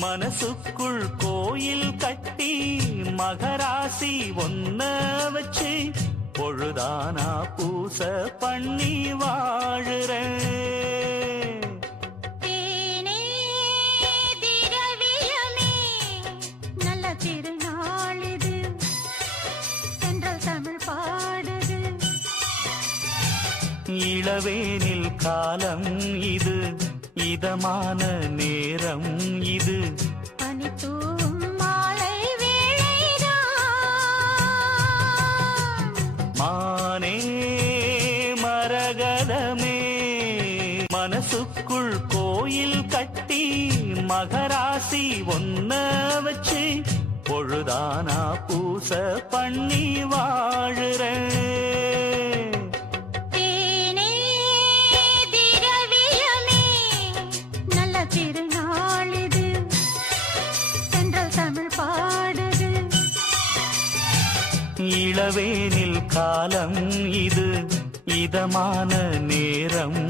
மனசுக்குள் கோயில் கட்டி மகராசி ஒன்ன வச்சு பொழுதானா பூச பண்ணி வாழுற இளவேனில் காலம் இது இதமான நேரம் இது பனித்தூவும் மாலை வேளைதான் மானே மரகதமே மனசுக்குள் கோயில் கட்டி மகராசி ஒன்ன வச்சு பொழுதானா பூச பண்ணி வாழுற இளவேனில் காலம் இது இதமான நேரம்